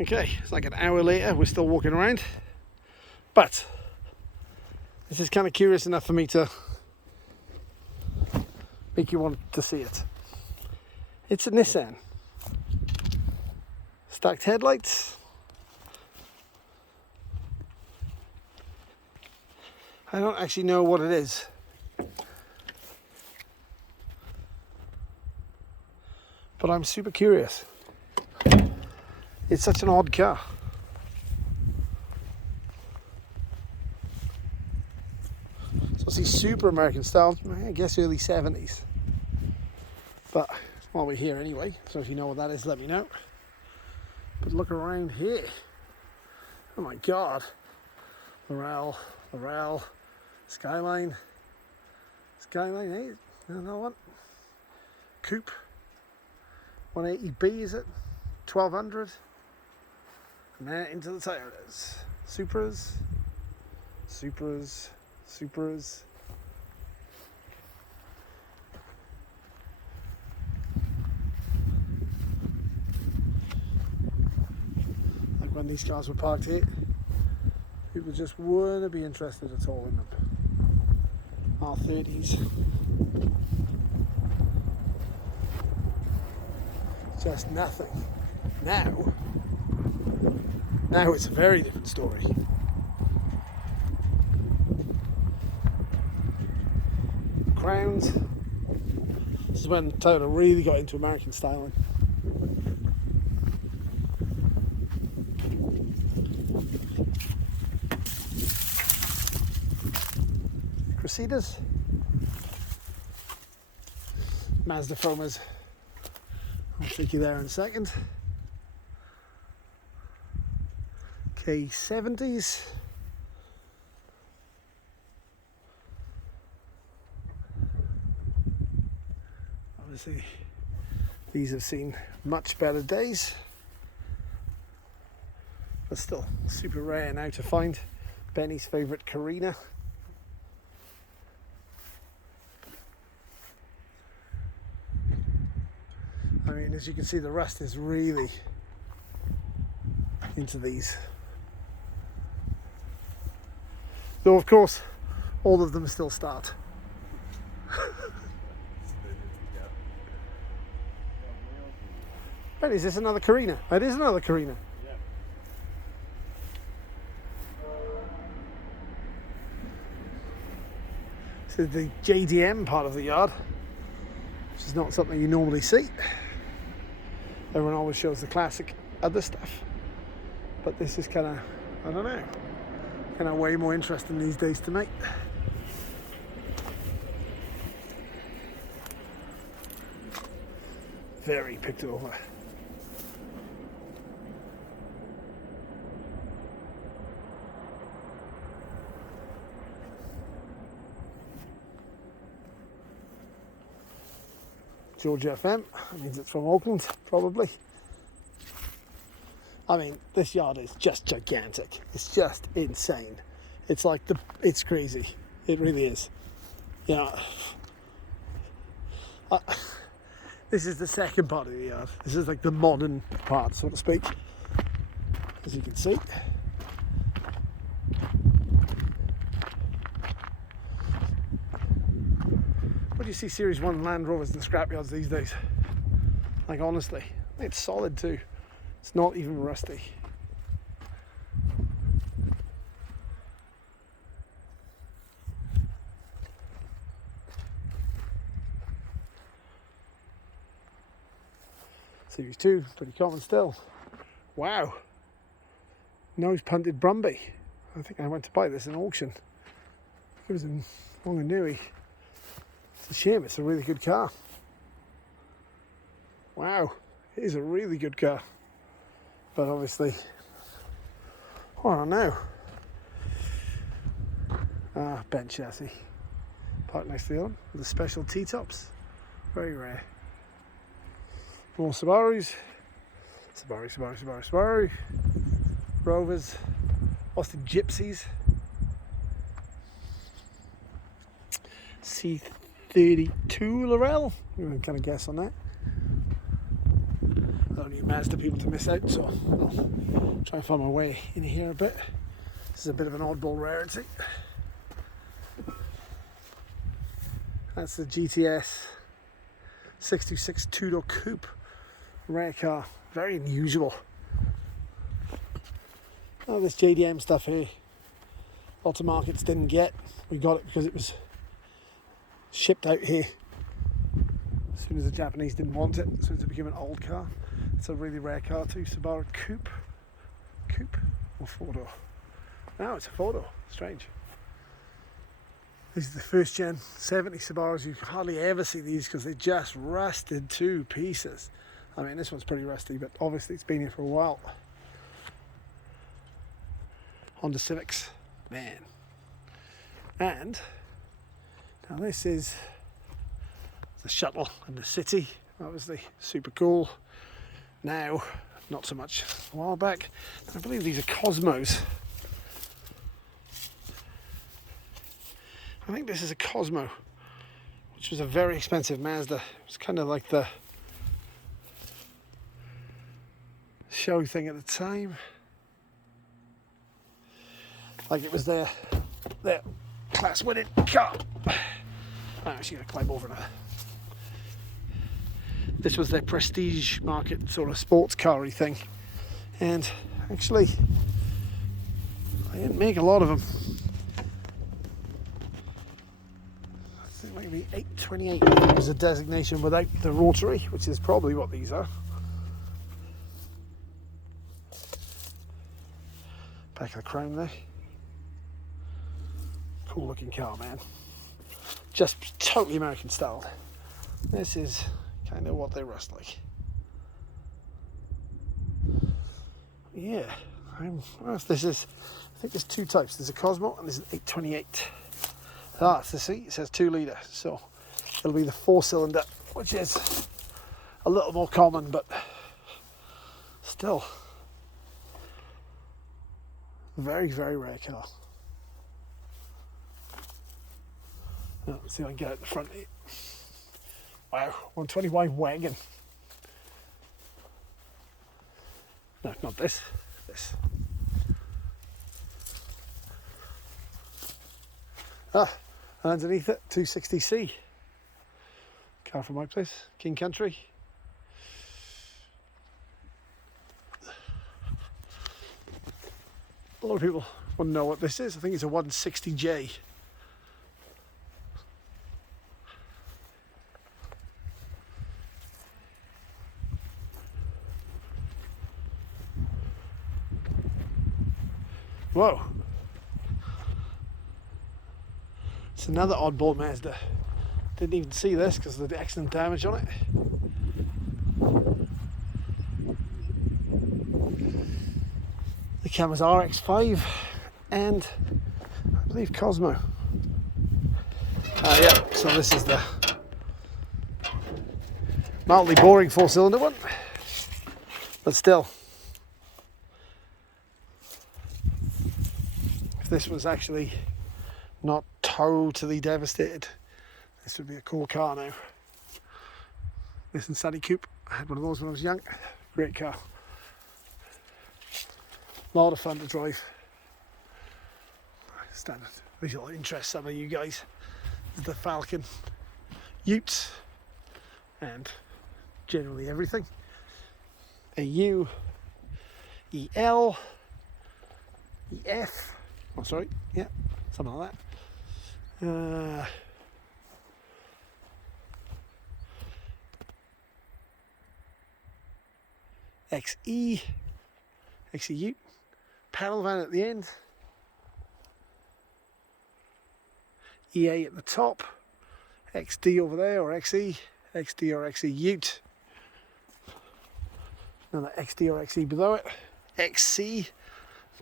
Okay, it's like an hour later, we're still walking around, but this is kind of curious enough for me to make you want to see it. It's a Nissan. Stacked headlights. I don't actually know what it is. But I'm super curious. It's such an odd car. So it's super American style, I guess early 70s. But while we're here anyway, so if you know what that is, let me know. But look around here. Oh my God. Laurel, Skyline, eh? I don't know what. Coupe. 180B is it? 1200. And then into the Toyotas. Supras. Like when these cars were parked here, people just wouldn't be interested at all in them. R30s. Just nothing. Now it's a very different story. Crowns. This is when Toyota really got into American styling. Cressidas. Mazda foamers. I'll take you there in a second. K70s. Obviously, these have seen much better days, but still super rare now to find. Benny's favourite Carina. I mean, as you can see, the rust is really into these. Though, of course, all of them still start. Wait, is this another Carina? It is another Carina. Yeah. This is the JDM part of the yard, which is not something you normally see. Everyone always shows the classic other stuff, but this is kind of, I don't know, kind of way more interesting these days to me. Very picked over. Georgia FM, that means it's from Auckland, probably. I mean, this yard is just gigantic. It's just insane. It's like it's crazy. It really is. Yeah. This is the second part of the yard. This is like the modern part, so to speak. As you can see. What do you see Series 1 Land Rovers in scrapyards these days? Like, honestly, it's solid too. It's not even rusty. Series 2, pretty common still. Wow. Nose punted Brumby. I think I went to buy this in auction. It was in Whanganui. It's a shame, it's a really good car. Wow, it is a really good car. But obviously, I don't know. Bent chassis. Parked next to the other one with the special T-tops. Very rare. More Subarus. Subaru. Rovers. Austin Gypsies. C32 Laurel. I'm going to kind of guess on that. want you Mazda people to miss out, so I'll try and find my way in here a bit. This is a bit of an oddball rarity. That's the GTS 626 two-door coupe. Rare car, very unusual. Oh, this JDM stuff here, lots of markets didn't get. We got it because it was shipped out here as soon as the Japanese didn't want it, as soon as it became an old car. It's a really rare car too, Subaru coupe or four-door. No, it's a four-door, strange. These are the first gen 70 Subarus. You hardly ever see these because they just rusted to pieces. I mean, this one's pretty rusty, but obviously it's been here for a while. Honda Civics, man. And now this is the shuttle in the city, obviously super cool. Now, not so much. A while back, I believe these are Cosmos. I think this is a Cosmo, which was a very expensive Mazda. It was kind of like the show thing at the time. Like it was their class winning car. I'm actually going to climb over now. This was their prestige market sort of sports car-y thing. And actually, I didn't make a lot of them. I think maybe 828 was a designation without the rotary, which is probably what these are. Back of the crown there. Cool looking car, man. Just totally American styled. This is kind of what they rust like. Yeah, well, this is, I think there's two types. There's a Cosmo and there's an 828. Ah, so see, it says 2 litre, so it'll be the 4-cylinder, which is a little more common, but still very, very rare car. Oh, let's see if I can get out the front here. Wow, 120Y wagon. No, not this. This. Ah, and underneath it, 260C. Car from my place, King Country. A lot of people want to know what this is. I think it's a 160J. Whoa. It's another oddball Mazda. Didn't even see this because of the accident damage on it. The camera's RX-5 and I believe Cosmo. Yeah, so this is the mildly boring 4-cylinder one, but still. If this was actually not totally devastated, this would be a cool car now. This and Sunny Coupe, I had one of those when I was young. Great car. A lot of fun to drive. Standard visual interest some of you guys. The Falcon, Utes, and generally everything. A U, EL, EF. Oh, sorry, yeah, something like that. XE, XEU, panel van at the end, EA at the top, XD over there, or XE, XD or XE Ute, another XD or XE below it, XC,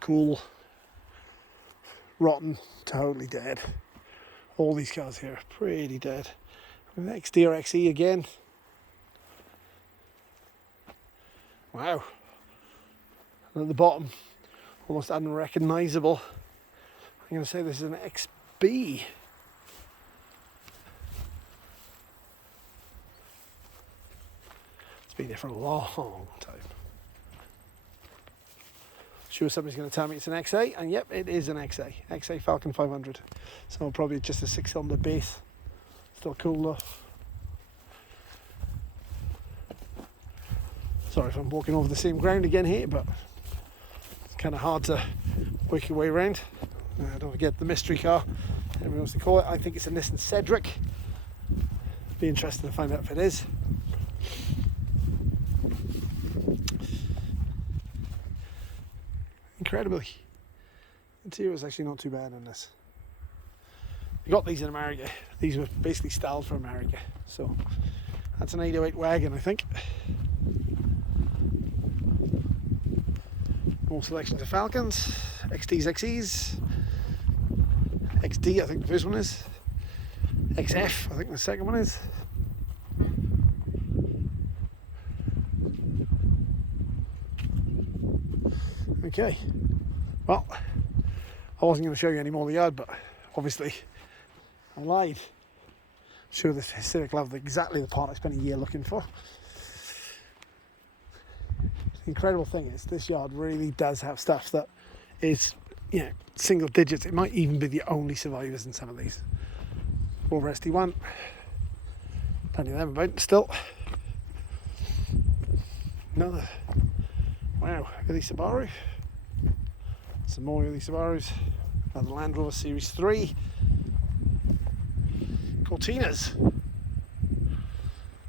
cool, rotten, totally dead. All these cars here are pretty dead. XD or XE again. Wow. And at the bottom, almost unrecognisable. I'm going to say this is an XB. It's been there for a long time. Sure, somebody's going to tell me it's an XA, and yep, it is an XA. XA Falcon 500. So probably just a 6-cylinder base. Still cool though. Sorry if I'm walking over the same ground again here, but it's kind of hard to work your way around. Don't forget the mystery car, everyone wants to call it. I think it's a Nissan Cedric. Be interested to find out if it is. Incredibly, interior is actually not too bad on this. We got these in America. These were basically styled for America. So that's an 808 wagon, I think. More selections of Falcons, XDs, XEs, XD I think the first one is, XF I think the second one is. Okay, well, I wasn't going to show you any more of the yard, but obviously I lied. I'm sure this Civic will have exactly the part I spent a year looking for. The incredible thing is this yard really does have stuff that is, you know, single digits. It might even be the only survivors in some of these. Rover SD1, plenty of them about still. Another, wow, look at these Subaru. Some more of these Subarus. Another Land Rover Series 3. Cortinas.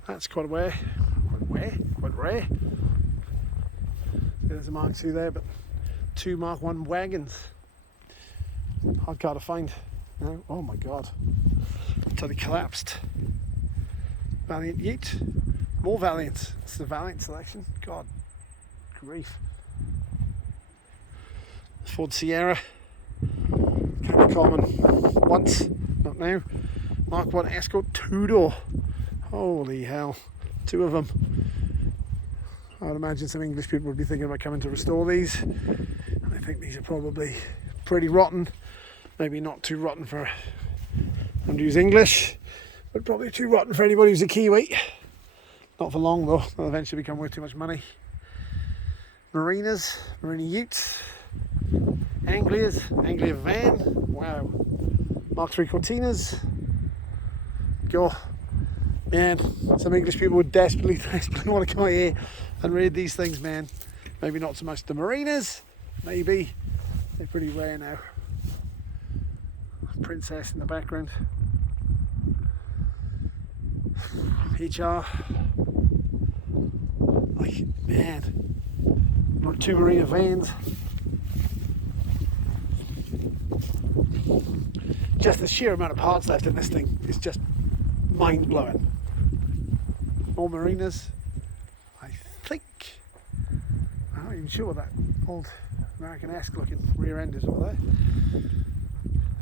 That's quite rare. Quite rare. There's a Mark II there, but 2 Mark I wagons. Hard car to find. No, oh my god. Until they collapsed. Valiant Ute. More Valiants. It's the Valiant selection. God grief. Ford Sierra. Kind of common once, not now. Mark I Escort 2-door. Holy hell. 2 of them. I would imagine some English people would be thinking about coming to restore these. And I think these are probably pretty rotten. Maybe not too rotten for anyone to use English, but probably too rotten for anybody who's a Kiwi. Not for long though, they'll eventually become worth too much money. Marinas, Marina Utes, Anglias, Anglia van, wow. Mark III Cortinas. Go. Man, some English people would desperately want to come out here and read these things, man. Maybe not so much the Marinas, maybe. They're pretty rare now. Princess in the background. HR. Like, man. Not 2 Marina vans. Just the sheer amount of parts left in this thing is just mind-blowing. More Marinas. I think, I'm not even sure what that old American-esque looking rear end is over there.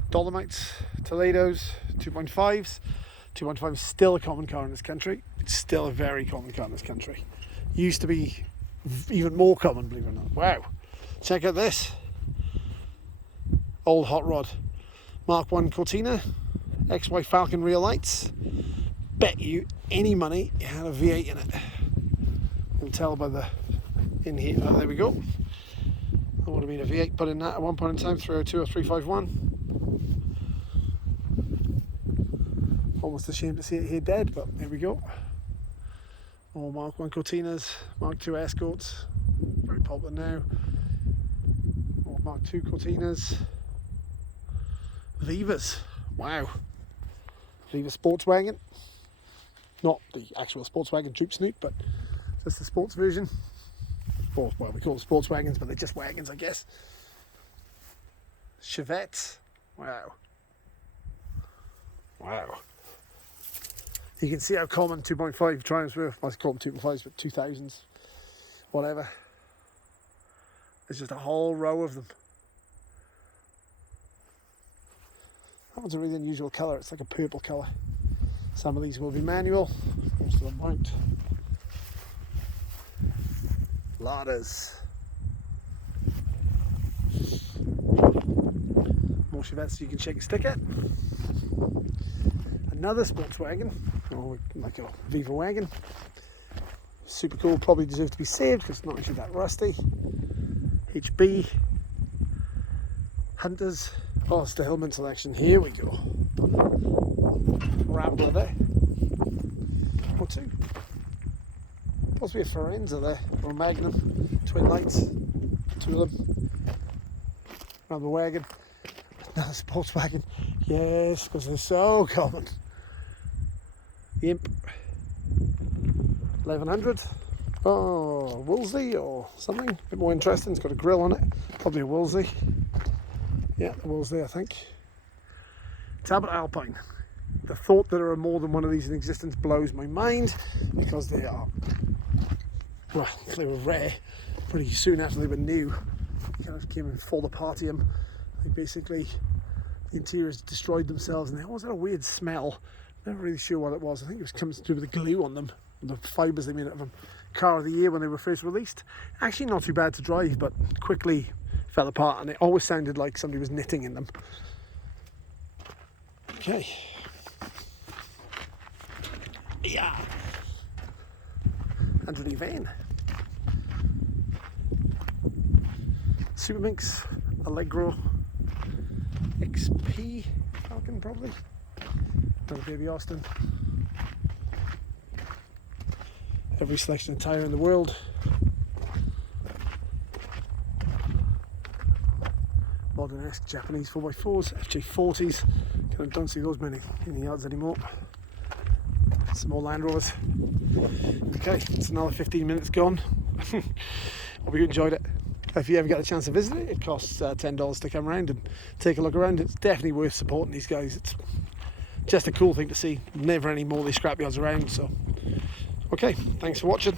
Dolomites, Toledos, 2.5s. 2.5 is still a common car in this country. It's still a very common car in this country. Used to be even more common, believe it or not. Wow. Check out this. Old hot rod. Mark I Cortina. XY Falcon rear lights. Bet you any money it had a V8 in it. You can tell by the in here. Oh, there we go. That would have been a V8 put in that at one point in time. 302 or 351. Almost ashamed to see it here dead, but there we go. More Mark I Cortinas, Mark II Escorts, very popular now. More Mark II Cortinas. Vivas, wow. Viva sports wagon. Not the actual sports wagon Droop Snoot, but just the sports version. Well, we call them sports wagons, but they're just wagons, I guess. Chevettes, wow. Wow. You can see how common 2.5 Triumphs were. I call them 2.5s, but 2000s, whatever. There's just a whole row of them. That one's a really unusual colour. It's like a purple colour. Some of these will be manual, most of them won't. Ladas. More Chevettes you can shake a stick at. Another sports wagon, or like a Viva wagon. Super cool, probably deserves to be saved because it's not actually that rusty. HB, Hunters. Oh, it's the Hillman selection. Here we go. Rambler there. Or two. Possibly a Forenza there, or a Magnum. Twin lights. Two of them. Rambler wagon. Another sports wagon. Yes, because they're so common. The Imp. 1100. Oh, Woolsey or something. A bit more interesting. It's got a grill on it. Probably a Woolsey. Yeah, the Woolsey, I think. Talbot Alpine. The thought that there are more than one of these in existence blows my mind, because they are, well, they were rare pretty soon after they were new. They kind of came and fall apartium. They basically, the interiors destroyed themselves, and they always had a weird smell. Never really sure what it was. I think it was something to do with the glue on them, the fibres they made out of them. Car of the year when they were first released. Actually not too bad to drive, but quickly fell apart, and it always sounded like somebody was knitting in them. Okay. Yeah. Andrew Vane. Superminx, Allegro, XP, Falcon probably. Another Baby Austin. Every selection of tyre in the world. Modern-esque Japanese 4x4s, FJ40s. Kind of don't see those many in the yards anymore. Some more Land Rovers. Okay, it's another 15 minutes gone. Hope you enjoyed it. If you ever get a chance to visit it, it costs $10 to come around and take a look around. It's definitely worth supporting these guys. It's just a cool thing to see. Never any more of these scrapyards around. So, okay, thanks for watching.